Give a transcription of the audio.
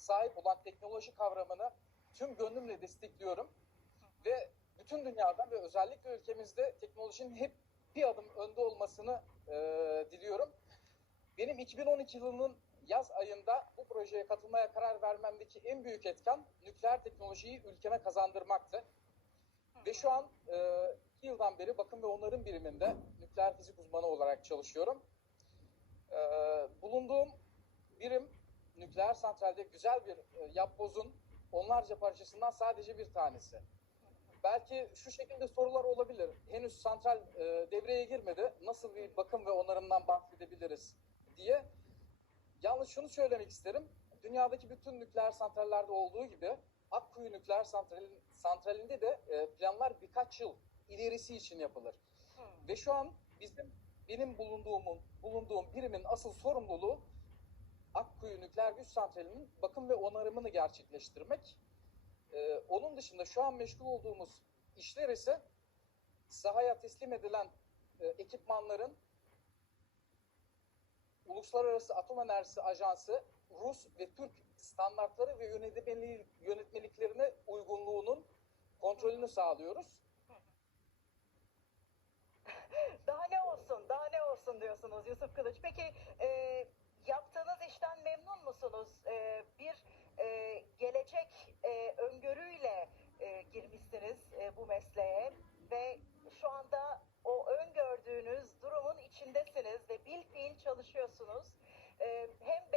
sahip olan teknoloji kavramını tüm gönlümle destekliyorum. Ve bütün dünyadan ve özellikle ülkemizde teknolojinin hep bir adım önde olmasını e, diliyorum. Benim 2012 yılının yaz ayında bu projeye katılmaya karar vermemdeki en büyük etken nükleer teknolojiyi ülkeme kazandırmaktı. Ve şu an e, iki yıldan beri bakım ve onarım biriminde nükleer fizik uzmanı olarak çalışıyorum. E, bulunduğum birim nükleer santralde güzel bir e, yapbozun onlarca parçasından sadece bir tanesi. Belki şu şekilde sorular olabilir. Henüz santral e, devreye girmedi. Nasıl bir bakım ve onarımdan bahsedebiliriz diye. Yalnız şunu söylemek isterim. Dünyadaki bütün nükleer santrallerde olduğu gibi Akkuyu Nükleer Santralin, Santrali'nde de e, planlar birkaç yıl ilerisi için yapılır. Ve şu an bizim benim bulunduğumun bulunduğum birimin asıl sorumluluğu Akkuyu Nükleer Güç Santrali'nin bakım ve onarımını gerçekleştirmek. Ee, onun dışında şu an meşgul olduğumuz işler ise sahaya teslim edilen e, ekipmanların Uluslararası Atom Enerjisi Ajansı Rus ve Türk standartları ve yönetmeliklerine uygunluğunun kontrolünü sağlıyoruz. Daha ne olsun, daha ne olsun diyorsunuz Yusuf Kılıç. Peki e, bu mesleğe ve şu anda o öngördüğünüz durumun içindesiniz ve bilfiil çalışıyorsunuz. E, hem